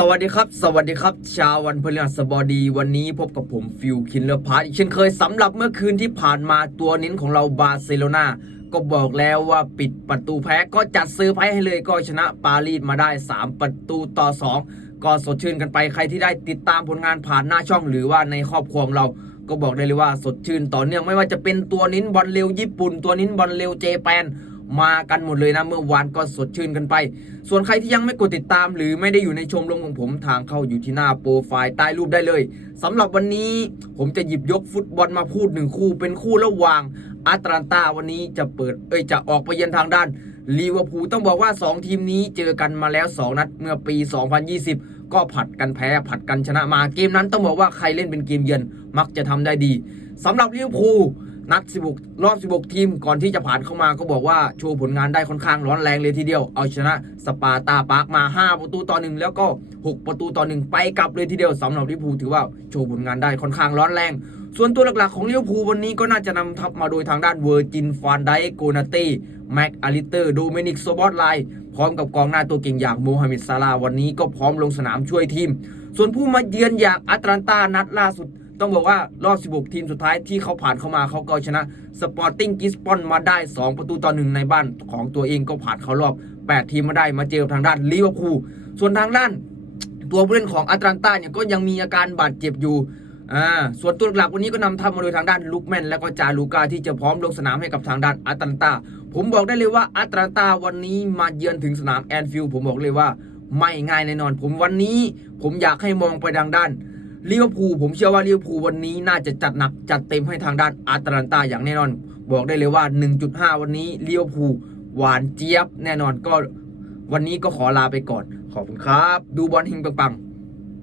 สวัสดีครับ สวัสดีครับ ชาววันพฤหัสบดี วันนี้พบกับผมฟิลคินเลอร์พาร์ทอีกเช่นเคยสำหรับเมื่อคืนที่ผ่านมาตัวเน้นของเราบาร์เซโลนาก็บอกแล้วว่าปิดประตูแพ้ก็จัดซอร์ไพรส์ให้เลยก็ชนะปารีสมาได้ 3 ประตูต่อ 2 ก็สดชื่นกันไปใครที่ได้ติดตามผลงานผ่านหน้าช่องหรือว่าในครอบครัวเราก็บอกได้เลยว่าสดชื่นต่อเนื่องไม่ว่าจะเป็นตัวนิ้นบอลเร็วญี่ปุ่น ตัวนิ้นบอลเร็วเจแปน มากันหมดเลยนะ เมื่อวานก็สดชื่นกันไป ส่วนใครที่ยังไม่กดติดตาม หรือไม่ได้อยู่ในชมรมของผมทางเข้าอยู่ที่หน้าโปรไฟล์ใต้รูปได้เลยสำหรับวันนี้ผมจะหยิบยกฟุตบอลมาพูดหนึ่งคู่ เป็นคู่ระหว่างอาตแลนตาวันนี้จะเปิดเอ้ยจะออกไปเยือนทางด้านลีเวอร์พูลต้องบอกว่า 2 ทีมนี้เจอกันมาแล้ว 2 นัดเมื่อปี 2020 ก็ผัดกันแพ้ผัดกันชนะมาเกมนั้นต้องบอกว่าใครเล่นเป็นเกมเยือนมักจะทำได้ดีสำหรับลิเวอร์พูล นัด 16 รอบ 16 ทีมก่อนที่จะผ่านเข้ามาก็บอกว่าโชว์ผลงานได้ค่อนข้างร้อนแรงเลยทีเดียว เอาชนะสปาร์ตาปาร์กมา 5 ประตูต่อหนึ่งแล้วก็ 6 ประตูต่อหนึ่งไปกลับเลยทีเดียวสำหรับลิเวอร์พูลถือว่าโชว์ผลงานได้ค่อนข้างร้อนแรง ส่วนตัวหลักๆของลิเวอร์พูลวันนี้ก็น่าจะนำทัพมาโดยทางด้านเวอร์จินฟานไดโกนาต้แม็กอาริเตอร์โดเมนิกโซบอตไลพร้อมกับกองหน้าตัวเก่งอย่างโมฮัมเหม็ดซาลาวันนี้ก็พร้อมลงสนามช่วยทีม ส่วนผู้มาเยือนอย่างอัตแลนตานัดล่าสุด ต้องบอกว่ารอบ 16 ทีมสุดท้ายที่เขาผ่านเข้ามาเขาก็ชนะสปอร์ติ้งกิสปอนมาได้ 2 ประตูต่อหนึ่งในบ้านของตัวเองก็ผ่านเข้ารอบ 8 ทีมมาได้มาเจอกับทางด้านลิเวอร์พูลส่วนทางด้านตัวผู้เล่นของอัตแลนตาเนี่ยก็ยังมีอาการบาดเจ็บอยู่อ่าส่วนตัวหลักวันนี้ก็นำทัพมาโดยทางด้านลุกแมนและก็จาลูกาที่จะพร้อมลงสนามให้กับทางด้านอัตแลนตา ผมบอกได้เลยว่าอัตแลนตาวันนี้มาเยือนถึงสนามแอนฟิลด์ผมบอกเลยว่าไม่ง่ายแน่นอน ผมวันนี้ผมอยากให้มองไปทางด้าน ลิเวอร์พูลผมเชื่อว่าลิเวอร์พูลวันนี้น่าจะจัดหนักจัดเต็มให้ทางด้านอัตแลนตาอย่างแน่นอน บอกได้เลยว่า 1.5 วันนี้ลิเวอร์พูลหวานเจี๊ยบแน่นอนก็วันนี้ก็ขอลาไปก่อน ขอบคุณครับ ดูบอลฮิงปังๆ